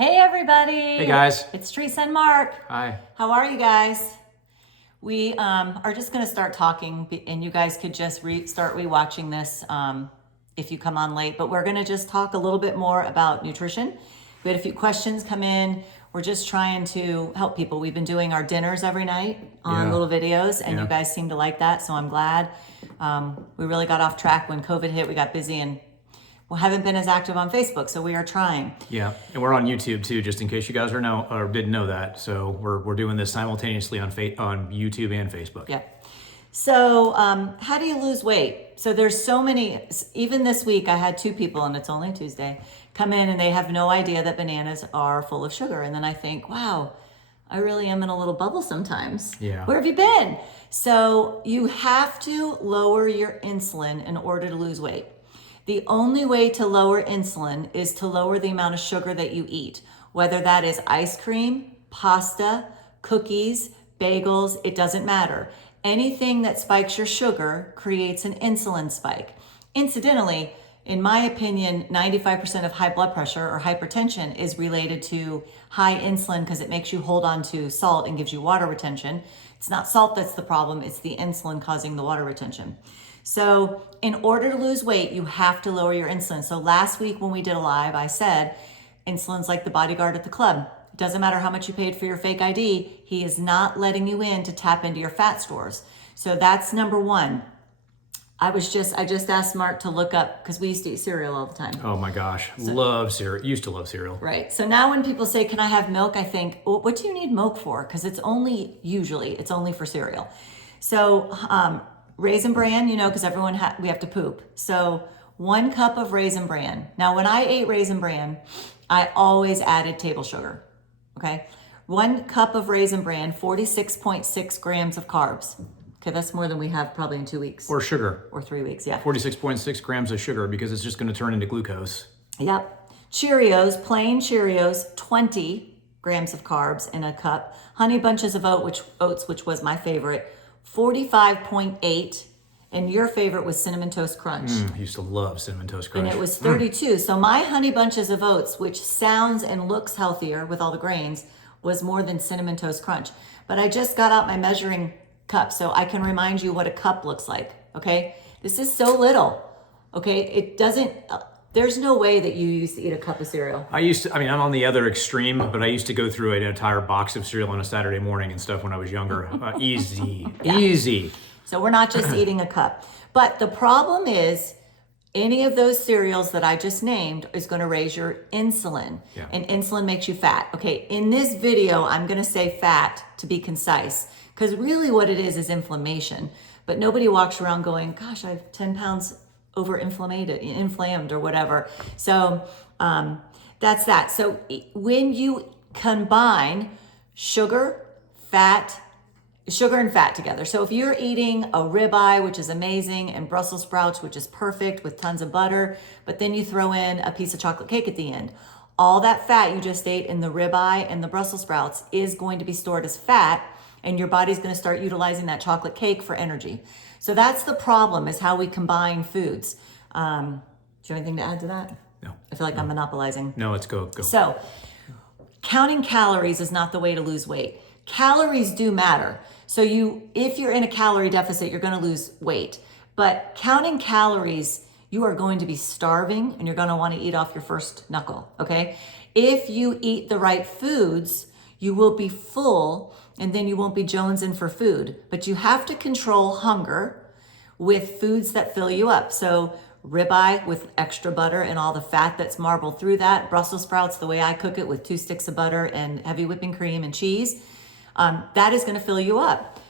Hey everybody! Hey guys. It's Teresa and Mark. Hi. How are you guys? We are just going to start talking, and you guys could just start rewatching this if you come on late. But we're going to just talk a little bit more about nutrition. We had a few questions come in. We're just trying to help people. We've been doing our dinners every night on little videos, and you guys seem to like that, so I'm glad. We really got off track when COVID hit. We got busy and we haven't been as active on Facebook, so we are trying. Yeah, and we're on YouTube too, just in case you guys didn't know that. So we're doing this simultaneously on YouTube and Facebook. Yeah. So how do you lose weight? So there's so many. Even this week, I had two people, and it's only Tuesday, come in and they have no idea that bananas are full of sugar. And then I think, wow, I really am in a little bubble sometimes. Yeah. Where have you been? So you have to lower your insulin in order to lose weight. The only way to lower insulin is to lower the amount of sugar that you eat, whether that is ice cream, pasta, cookies, bagels, it doesn't matter. Anything that spikes your sugar creates an insulin spike. Incidentally, in my opinion, 95% of high blood pressure or hypertension is related to high insulin because it makes you hold on to salt and gives you water retention. It's not salt that's the problem, it's the insulin causing the water retention. So in order to lose weight, you have to lower your insulin. So last week when we did a live, I said, insulin's like the bodyguard at the club. It doesn't matter how much you paid for your fake ID. He is not letting you in to tap into your fat stores. So that's number one. I just asked Mark to look up, because we used to eat cereal all the time. Oh my gosh, love cereal. Used to love cereal. Right. So now when people say, can I have milk? I think, well, what do you need milk for? Because it's only for cereal. So, Raisin Bran, because we have to poop. So 1 cup of Raisin Bran. Now, when I ate Raisin Bran, I always added table sugar, okay? 1 cup of Raisin Bran, 46.6 grams of carbs. Okay, that's more than we have probably in 2 weeks. Or sugar. Or 3 weeks, yeah. 46.6 grams of sugar because it's just going to turn into glucose. Yep. Cheerios, plain Cheerios, 20 grams of carbs in a cup. Honey Bunches of Oats, which was my favorite, 45.8, and your favorite was Cinnamon Toast Crunch. I used to love Cinnamon Toast Crunch. And it was 32. So my Honey Bunches of Oats, which sounds and looks healthier with all the grains, was more than Cinnamon Toast Crunch. But I just got out my measuring cup so I can remind you what a cup looks like, okay? This is so little, okay? It doesn't... There's no way that you used to eat a cup of cereal. I'm on the other extreme, but I used to go through an entire box of cereal on a Saturday morning and stuff when I was younger. Easy. So we're not just eating a cup. But the problem is, any of those cereals that I just named is going to raise your insulin. Yeah. And insulin makes you fat. Okay, in this video, I'm going to say fat to be concise, because really what it is inflammation. But nobody walks around going, gosh, I have 10 pounds inflamed or whatever. So that's that. So when you combine sugar and fat together. So if you're eating a ribeye, which is amazing, and Brussels sprouts, which is perfect with tons of butter, but then you throw in a piece of chocolate cake at the end, all that fat you just ate in the ribeye and the Brussels sprouts is going to be stored as fat, and your body's going to start utilizing that chocolate cake for energy. So that's the problem, is how we combine foods. Do you have anything to add to that? No. I feel like I'm monopolizing. No, let's go. So counting calories is not the way to lose weight. Calories do matter. So if you're in a calorie deficit, you're going to lose weight. But counting calories, you are going to be starving and you're going to want to eat off your first knuckle, okay? If you eat the right foods, you will be full and then you won't be jonesing for food. But you have to control hunger with foods that fill you up. So ribeye with extra butter and all the fat that's marbled through that. Brussels sprouts, the way I cook it, with 2 sticks of butter and heavy whipping cream and cheese. That is going to fill you up.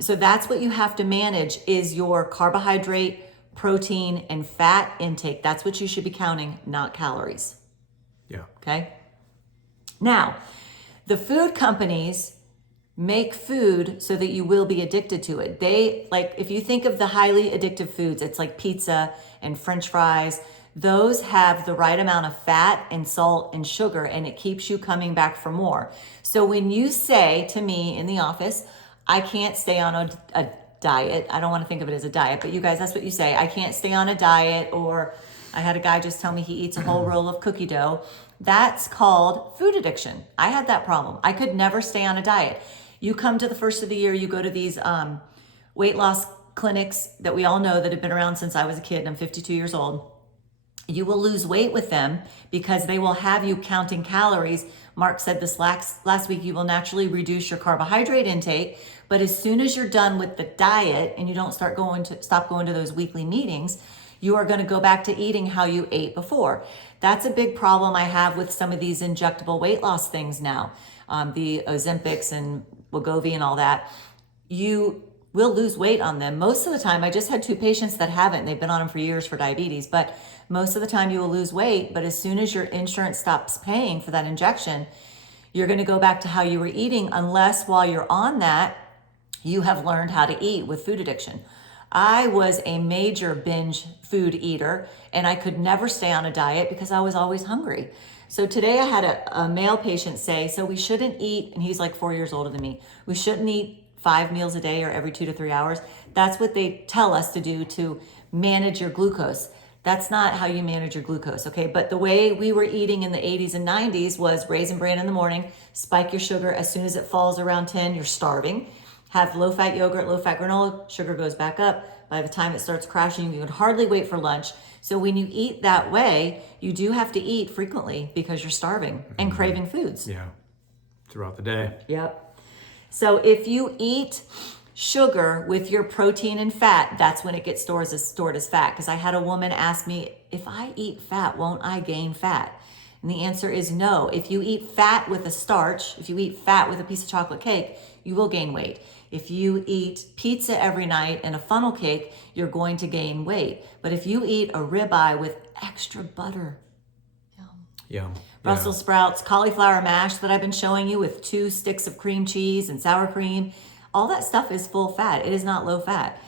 So that's what you have to manage, is your carbohydrate, protein, and fat intake. That's what you should be counting, not calories. Yeah. Okay? Now, the food companies make food so that you will be addicted to it. If you think of the highly addictive foods, it's like pizza and French fries. Those have the right amount of fat and salt and sugar, and it keeps you coming back for more. So when you say to me in the office, I can't stay on a diet. I don't want to think of it as a diet, but you guys, that's what you say. I can't stay on a diet, or I had a guy just tell me he eats a whole roll of cookie dough. That's called food addiction. I had that problem. I could never stay on a diet. You come to the first of the year, you go to these weight loss clinics that we all know that have been around since I was a kid, and I'm 52 years old. You will lose weight with them because they will have you counting calories. Mark said this last week, you will naturally reduce your carbohydrate intake, but as soon as you're done with the diet and you don't stop going to those weekly meetings, you are going to go back to eating how you ate before. That's a big problem I have with some of these injectable weight loss things now, the Ozempics and Wegovy and all that. You will lose weight on them. Most of the time, I just had 2 patients that haven't. They've been on them for years for diabetes, but most of the time you will lose weight. But as soon as your insurance stops paying for that injection, you're going to go back to how you were eating, unless while you're on that, you have learned how to eat with food addiction. I was a major binge food eater, and I could never stay on a diet because I was always hungry. So today I had a male patient say, so we shouldn't eat, and he's like 4 years older than me, we shouldn't eat 5 meals a day or every 2 to 3 hours. That's what they tell us to do to manage your glucose. That's not how you manage your glucose, okay? But the way we were eating in the 80s and 90s was Raisin Bran in the morning, spike your sugar. As soon as it falls around 10, you're starving. Have low-fat yogurt, low-fat granola, sugar goes back up. By the time it starts crashing, you can hardly wait for lunch. So when you eat that way, you do have to eat frequently because you're starving and craving foods. Yeah, throughout the day. Yep. So if you eat sugar with your protein and fat, that's when it gets stored as fat. Because I had a woman ask me, if I eat fat, won't I gain fat? And the answer is no. If you eat fat with a starch, if you eat fat with a piece of chocolate cake, you will gain weight. If you eat pizza every night and a funnel cake, you're going to gain weight. But if you eat a ribeye with extra butter, Yeah. Brussels sprouts, cauliflower mash that I've been showing you with 2 sticks of cream cheese and sour cream, all that stuff is full fat. It is not low fat.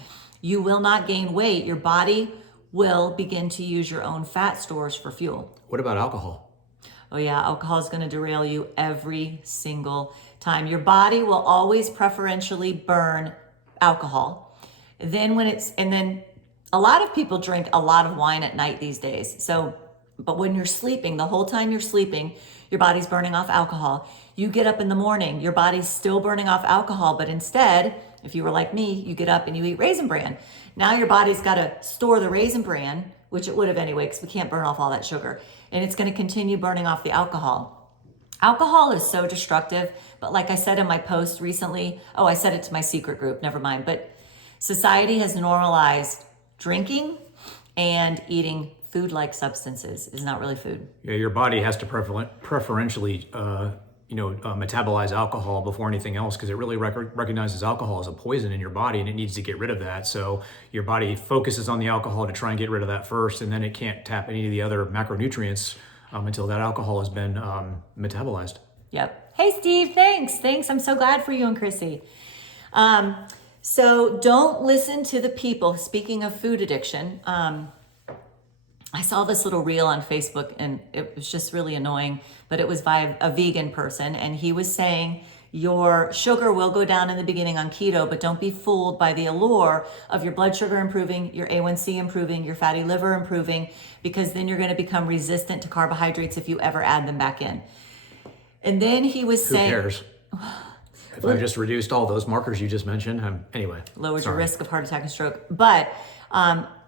You will not gain weight. Your body will begin to use your own fat stores for fuel. What about alcohol? Oh yeah, alcohol is going to derail you every single time. Your body will always preferentially burn alcohol. Then a lot of people drink a lot of wine at night these days. But when you're sleeping, the whole time you're sleeping, your body's burning off alcohol. You get up in the morning, your body's still burning off alcohol, but instead, if you were like me, you get up and you eat Raisin Bran. Now your body's got to store the Raisin Bran, which it would have anyway, because we can't burn off all that sugar, and it's going to continue burning off the alcohol. Alcohol is so destructive, but like I said in my post recently, I said it to my secret group, never mind, but society has normalized drinking and eating food-like substances. Is not really food. Yeah, your body has to preferentially, metabolize alcohol before anything else, because it really recognizes alcohol as a poison in your body, and it needs to get rid of that. So your body focuses on the alcohol to try and get rid of that first, and then it can't tap any of the other macronutrients until that alcohol has been metabolized. Yep. Hey, Steve, thanks. I'm so glad for you and Chrissy. So don't listen to the people. Speaking of food addiction, I saw this little reel on Facebook and it was just really annoying, but it was by a vegan person, and he was saying your sugar will go down in the beginning on keto, but don't be fooled by the allure of your blood sugar improving, your A1C improving, your fatty liver improving, because then you're going to become resistant to carbohydrates if you ever add them back in. And then he was saying... Who cares? If I've just reduced all those markers you just mentioned, anyway. Lowers your risk of heart attack and stroke. But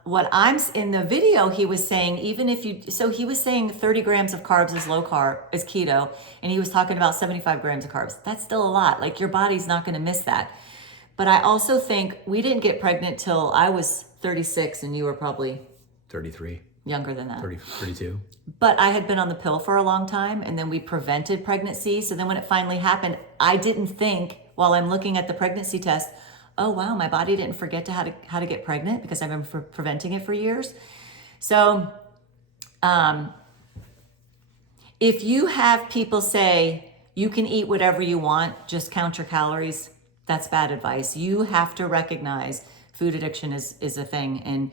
what I'm in the video, he was saying, he was saying 30 grams of carbs is low carb, is keto, and he was talking about 75 grams of carbs. That's still a lot. Like, your body's not going to miss that. But I also think we didn't get pregnant till I was 36, and you were probably 33. Younger than that. 32. But I had been on the pill for a long time, and then we prevented pregnancy. So then when it finally happened, I didn't think, while I'm looking at the pregnancy test, oh wow, my body didn't forget how to get pregnant because I've been preventing it for years. So if you have people say you can eat whatever you want, just count your calories, that's bad advice. You have to recognize food addiction is a thing. And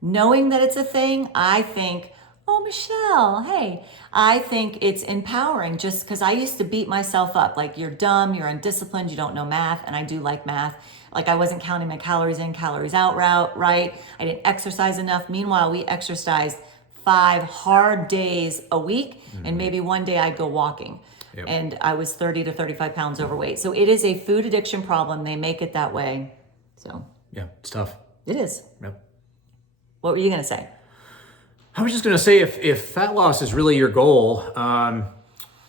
knowing that it's a thing, I think, oh, Michelle, hey, I think it's empowering, just because I used to beat myself up. Like, you're dumb, you're undisciplined, you don't know math. And I do like math. Like, I wasn't counting my calories in, calories out right. I didn't exercise enough. Meanwhile, we exercised 5 hard days a week, and maybe one day I'd go walking. Yep. And I was 30 to 35 pounds overweight. So it is a food addiction problem. They make it that way. So Yeah, it's tough. it is. Yep. What were you going to say? I was just going to say, if fat loss is really your goal,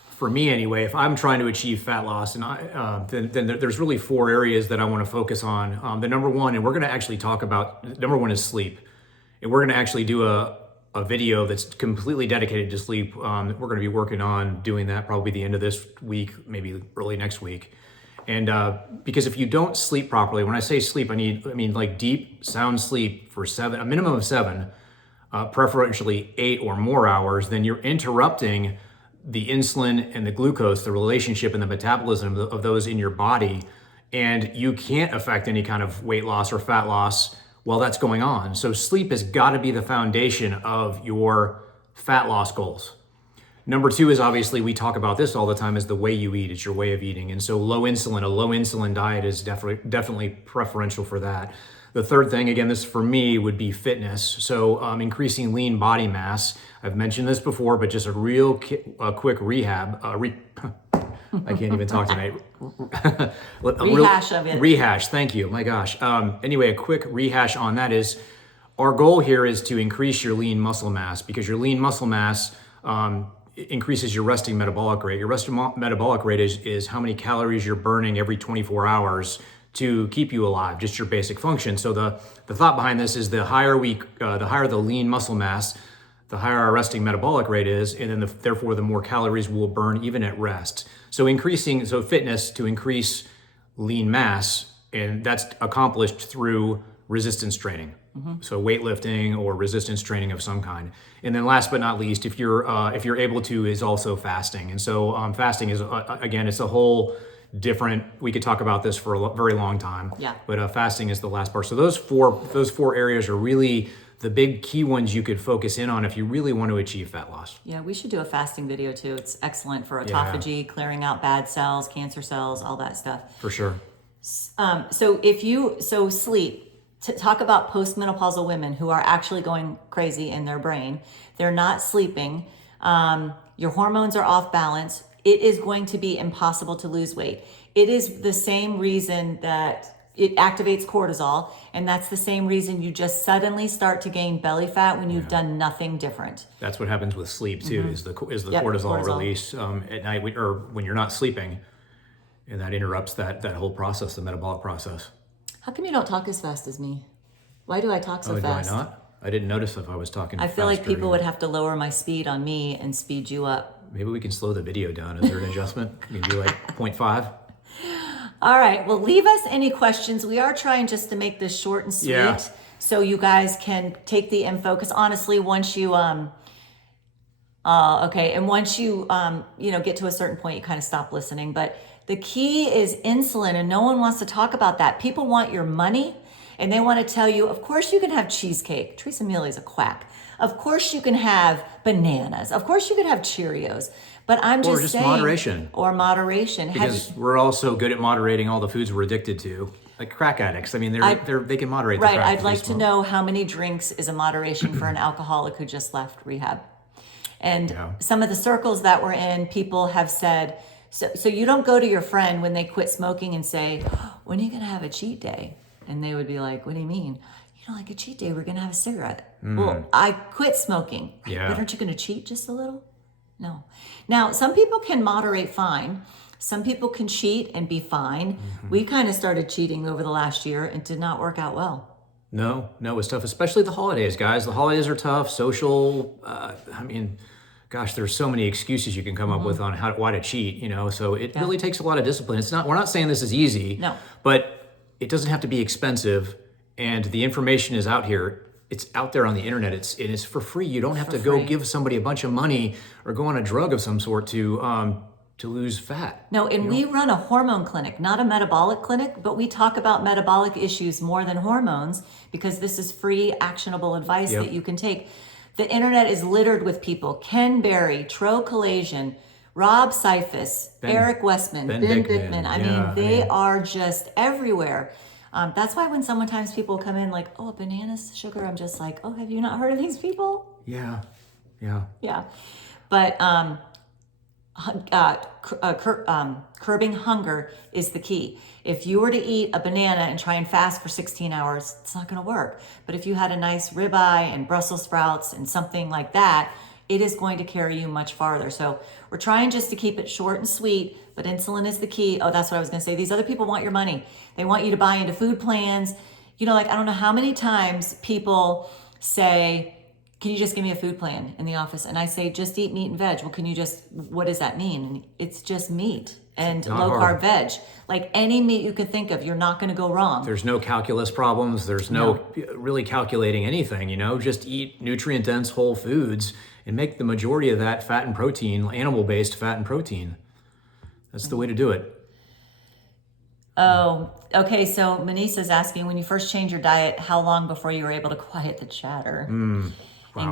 for me anyway, if I'm trying to achieve fat loss, and then there's really 4 areas that I want to focus on. The number one, and we're going to actually talk about, number one is sleep. And we're going to actually do a video that's completely dedicated to sleep. We're going to be working on doing that probably the end of this week, maybe early next week. And because if you don't sleep properly, when I say sleep, I mean like deep, sound sleep for a minimum of 7, preferentially 8 or more hours, then you're interrupting the insulin and the glucose, the relationship and the metabolism of those in your body. And you can't affect any kind of weight loss or fat loss while that's going on. So sleep has got to be the foundation of your fat loss goals. Number 2 is, obviously, we talk about this all the time, is the way you eat. It's your way of eating. And so a low insulin diet is definitely preferential for that. The third thing, again, this for me would be fitness. So increasing lean body mass. I've mentioned this before, but just a real quick rehab. I can't even talk tonight. Rehash of it. Rehash, thank you. My gosh. Anyway, a quick rehash on that is, our goal here is to increase your lean muscle mass, because your lean muscle mass increases your resting metabolic rate. Your resting metabolic rate is how many calories you're burning every 24 hours to keep you alive, just your basic function. So the thought behind this is the higher the lean muscle mass, the higher our resting metabolic rate is, and then therefore the more calories we'll burn even at rest. So fitness to increase lean mass, and that's accomplished through resistance training. So weightlifting or resistance training of some kind. And then last but not least, if you're able to, is also fasting. And so fasting is, again, it's a whole different, we could talk about this for a very long time. Yeah. But fasting is the last part. So those four areas are really the big key ones you could focus in on if you really want to achieve fat loss. Yeah, we should do a fasting video too. It's excellent for autophagy, clearing out bad cells, cancer cells, all that stuff. For sure. So sleep. Talk about postmenopausal women who are actually going crazy in their brain. They're not sleeping. Your hormones are off balance. It is going to be impossible to lose weight. It is the same reason that it activates cortisol, and that's the same reason you just suddenly start to gain belly fat when you've done nothing different. That's what happens with sleep too, is the cortisol release at night or when you're not sleeping, and that interrupts that whole process, the metabolic process. How come you don't talk as fast as me? Why do I talk so fast? Do I not? I didn't notice if I was talking I feel like faster. people would have to lower my speed on me and speed you up. Maybe we can slow the video down. Is there an adjustment? We can do like 0.5? All right. Well, leave us any questions. We are trying just to make this short and sweet so you guys can take the info. Because honestly, once you, and once you, get to a certain point, you kind of stop listening. But the key is insulin, and no one wants to talk about that. People want your money, and they want to tell you, of course you can have cheesecake. Teresa Mealy's a quack. Of course you can have bananas. Of course you can have Cheerios. But I'm just saying. Or moderation. Because we're also good at moderating all the foods we're addicted to. Like crack addicts. I mean, they can moderate the crack. Right. I'd like to know how many drinks is a moderation for an alcoholic who just left rehab. And some of the circles that we're in, people have said, so you don't go to your friend when they quit smoking and say, when are you going to have a cheat day? And they would be like, what do you mean? Like a cheat day, we're going to have a cigarette. Well, I quit smoking. Yeah. But aren't you going to cheat just a little? No. Now, some people can moderate fine. Some people can cheat and be fine. We kind of started cheating over the last year and did not work out well. No, it was tough, especially the holidays, guys. The holidays are tough. Social, gosh, there's so many excuses you can come up with on why to cheat, so it really takes a lot of discipline. We're not saying this is easy, but it doesn't have to be expensive, and the information is out here. It's out there on the internet. It's for free. You don't have to go give somebody a bunch of money or go on a drug of some sort to lose fat. No, and we run a hormone clinic, not a metabolic clinic, but we talk about metabolic issues more than hormones because this is free, actionable advice that you can take. The internet is littered with people. Ken Berry, Tro Kalasian, Rob Seifus, Eric Westman, Ben Bickman. They are just everywhere. That's why when sometimes people come in like, oh, bananas, sugar, I'm just like, oh, have you not heard of these people? Yeah. Yeah. Yeah. But curbing hunger is the key. If you were to eat a banana and try and fast for 16 hours, it's not going to work. But if you had a nice ribeye and Brussels sprouts and something like that, it is going to carry you much farther. So we're trying just to keep it short and sweet, but insulin is the key. Oh, that's what I was going to say. These other people want your money. They want you to buy into food plans. You know, like, I don't know how many times people say, can you just give me a food plan in the office? And I say, just eat meat and veg. Well, what does that mean? And it's just meat and Not low hard. carb veg. Like any meat you can think of, you're not going to go wrong. There's no calculus problems. There's no really calculating anything, just eat nutrient dense whole foods and make the majority of that fat and protein, animal-based fat and protein. That's the way to do it. Oh, okay. So Manisa's asking, when you first changed your diet, how long before you were able to quiet the chatter and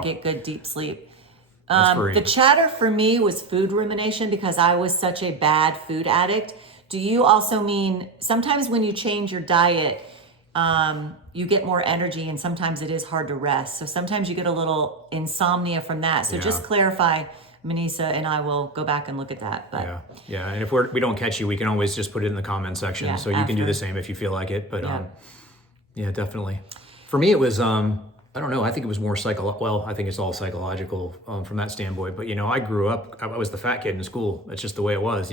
get good deep sleep? The chatter for me was food rumination because I was such a bad food addict. Do you also mean sometimes when you change your diet, you get more energy and sometimes it is hard to rest. So sometimes you get a little insomnia from that. So just clarify, Manisa, and I will go back and look at that. But yeah. And if we don't catch you, we can always just put it in the comment section. So you can do the same if you feel like it. But yeah, definitely. For me, it was, I don't know. I think it was more I think it's all psychological from that standpoint. But, I grew up, I was the fat kid in school. That's just the way it was,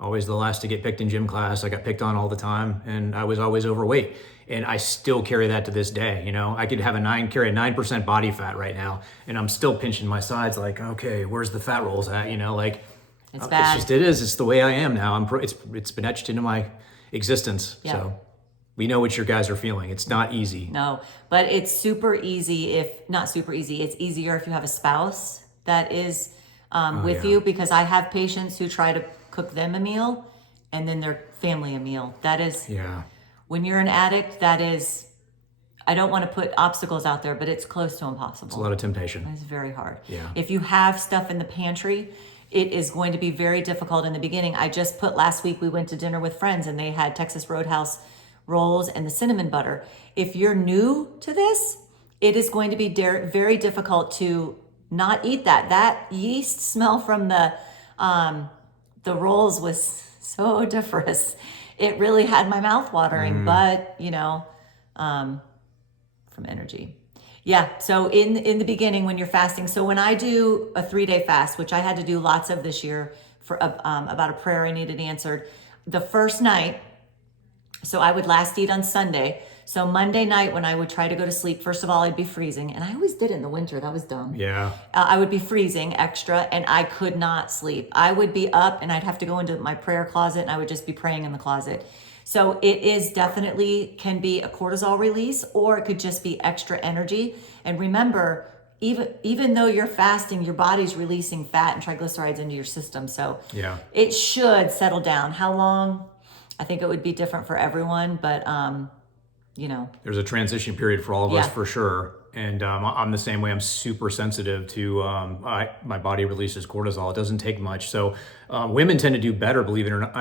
always the last to get picked in gym class. I got picked on all the time and I was always overweight. And I still carry that to this day. I could have carry a 9% body fat right now. And I'm still pinching my sides like, okay, where's the fat rolls at? It's bad. It's the way I am now. It's been etched into my existence. Yeah. So we know what your guys are feeling. It's not easy. No, but it's super easy not super easy. It's easier if you have a spouse that is with you, because I have patients who try to cook them a meal and then their family a meal. That is, when you're an addict, that is, I don't want to put obstacles out there, but it's close to impossible. It's a lot of temptation. It's very hard. Yeah. If you have stuff in the pantry, it is going to be very difficult in the beginning. Last week we went to dinner with friends and they had Texas Roadhouse rolls and the cinnamon butter. If you're new to this, it is going to be very difficult to not eat that. That yeast smell from the rolls was so different. It really had my mouth watering, but from energy. Yeah. So in the beginning when you're fasting, so when I do a 3-day fast, which I had to do lots of this year for about a prayer I needed answered, the first night, so I would last eat on Sunday. So Monday night when I would try to go to sleep, first of all, I'd be freezing. And I always did it in the winter. That was dumb. Yeah. I would be freezing extra and I could not sleep. I would be up and I'd have to go into my prayer closet and I would just be praying in the closet. So it is definitely can be a cortisol release, or it could just be extra energy. And remember, even though you're fasting, your body's releasing fat and triglycerides into your system. So it should settle down. How long? I think it would be different for everyone, but there's a transition period for all of us for sure. And I'm the same way. I'm super sensitive to my body releases cortisol. It doesn't take much. So women tend to do better, believe it or not.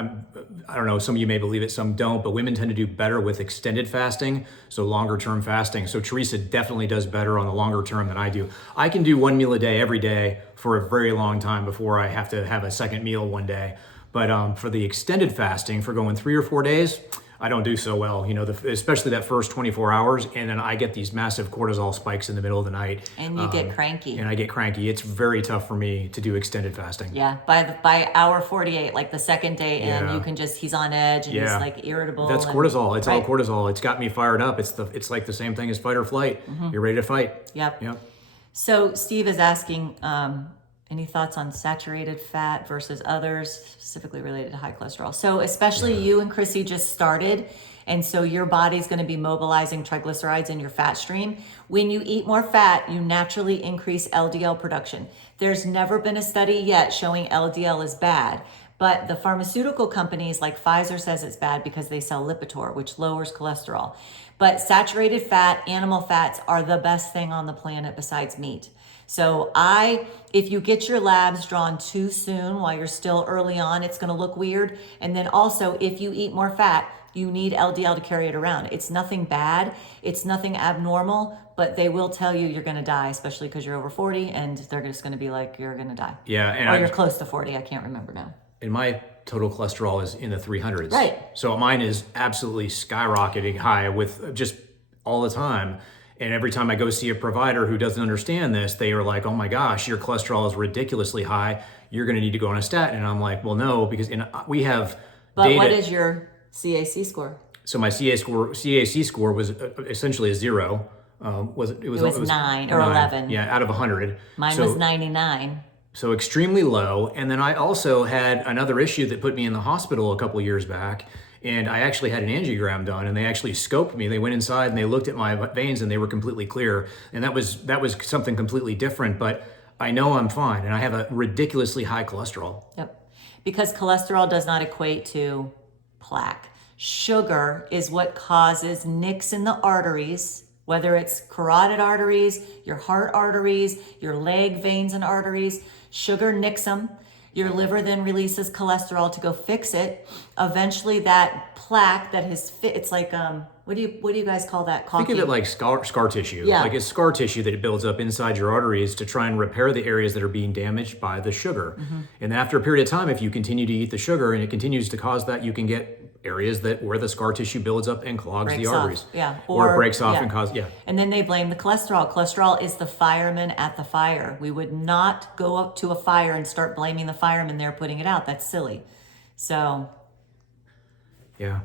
I don't know, some of you may believe it, some don't, but women tend to do better with extended fasting, so longer term fasting. So Teresa definitely does better on the longer term than I do. I can do one meal a day every day for a very long time before I have to have a second meal one day. But for the extended fasting, for going 3 or 4 days, I don't do so well, especially that first 24 hours. And then I get these massive cortisol spikes in the middle of the night. And you get cranky. And I get cranky. It's very tough for me to do extended fasting. Yeah. By hour 48, like the second day in, you can he's on edge and he's like irritable. That's cortisol. It's all cortisol. It's got me fired up. It's like the same thing as fight or flight. Mm-hmm. You're ready to fight. Yep. So Steve is asking, any thoughts on saturated fat versus others, specifically related to high cholesterol? So especially you and Chrissy just started, and so your body's going to be mobilizing triglycerides in your fat stream. When you eat more fat, you naturally increase LDL production. There's never been a study yet showing LDL is bad, but the pharmaceutical companies like Pfizer says it's bad because they sell Lipitor, which lowers cholesterol. But saturated fat, animal fats are the best thing on the planet besides meat. So if you get your labs drawn too soon while you're still early on, it's going to look weird. And then also, if you eat more fat, you need LDL to carry it around. It's nothing bad. It's nothing abnormal, but they will tell you you're going to die, especially because you're over 40, and they're just going to be like, you're going to die. Yeah. Or you're close to 40. I can't remember now. And my total cholesterol is in the 300s. Right. So mine is absolutely skyrocketing high with just all the time. And every time I go see a provider who doesn't understand this, they are like, oh my gosh, your cholesterol is ridiculously high. You're going to need to go on a statin. And I'm like, well, no, because we have But data. what is your CAC score? So my CAC score was essentially a 0. It was 9 or 11. Yeah, out of 100. Mine was 99. So extremely low. And then I also had another issue that put me in the hospital a couple of years back. And I actually had an angiogram done, and they actually scoped me. They went inside and they looked at my veins, and they were completely clear. And that was something completely different. But I know I'm fine, and I have a ridiculously high cholesterol. Yep. Because cholesterol does not equate to plaque. Sugar is what causes nicks in the arteries, whether it's carotid arteries, your heart arteries, your leg veins and arteries. Sugar nicks them. Your liver then releases cholesterol to go fix it. Eventually that plaque that has fit, it's like, what do you guys call that? Think of it like scar tissue. Yeah. Like it's scar tissue that builds up inside your arteries to try and repair the areas that are being damaged by the sugar. Mm-hmm. And then after a period of time, if you continue to eat the sugar and it continues to cause that, you can get areas where the scar tissue builds up and clogs the arteries. Yeah. Or it breaks off and causes, And then they blame the cholesterol. Cholesterol is the fireman at the fire. We would not go up to a fire and start blaming the fireman there putting it out. That's silly. So yeah.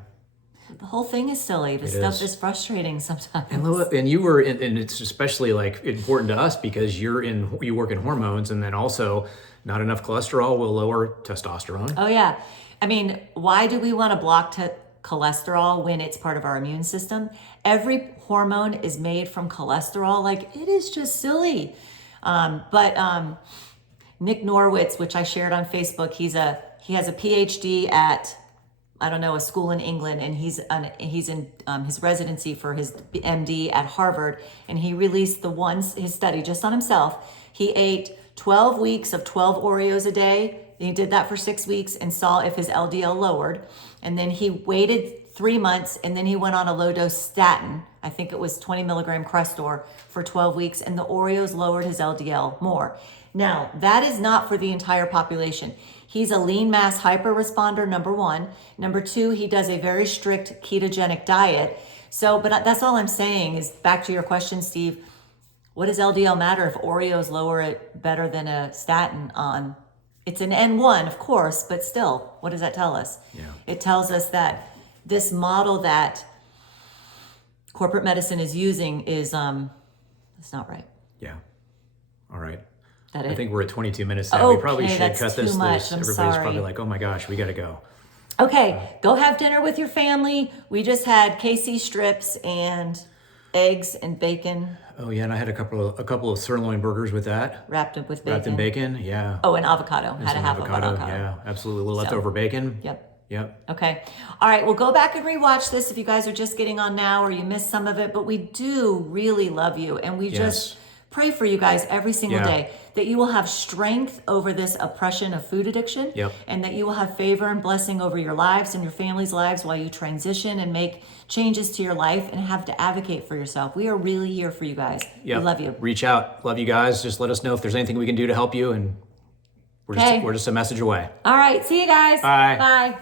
the whole thing is silly. This stuff is frustrating sometimes. And you were, and it's especially like important to us because you work in hormones, and then also not enough cholesterol will lower testosterone. Oh yeah. I mean, why do we want to block cholesterol when it's part of our immune system? Every hormone is made from cholesterol. Like, it is just silly. But Nick Norwitz, which I shared on Facebook, he has a PhD at, I don't know, a school in England, and he's in his residency for his MD at Harvard, and he released his study just on himself. He ate 12 weeks of 12 Oreos a day. He did that for 6 weeks and saw if his LDL lowered. And then he waited 3 months, and then he went on a low dose statin. I think it was 20 milligram Crestor for 12 weeks, and the Oreos lowered his LDL more. Now, that is not for the entire population. He's a lean mass hyper-responder, number one. Number two, he does a very strict ketogenic diet. So, but that's all I'm saying is, back to your question, Steve, what does LDL matter if Oreos lower it better than a statin on? It's an N1, of course, but still, what does that tell us? Yeah. It tells us that this model that corporate medicine is using is it's not right. Yeah. All right. That I it? think we're at 22 minutes now. Okay, We probably should that's cut too this much. loose. I'm Everybody's sorry. probably like, oh my gosh, we got to go. Okay, go have dinner with your family. We just had KC strips and eggs and bacon Oh yeah, and I had a couple of sirloin burgers with that. wrapped up with bacon. Wrapped in bacon, yeah. Oh, and avocado. And Had a some half of avocado. yeah, absolutely. A little leftover bacon. Yep. Okay. All right. Well, go back and rewatch this if you guys are just getting on now or you missed some of it. But we do really love you. And we just pray for you guys every single day that you will have strength over this oppression of food addiction. Yep. And that you will have favor and blessing over your lives and your family's lives while you transition and make changes to your life and have to advocate for yourself. We are really here for you guys. Yep. We love you. Reach out. Love you guys. Just let us know if there's anything we can do to help you. And we're just a message away. All right. See you guys. Bye. Bye.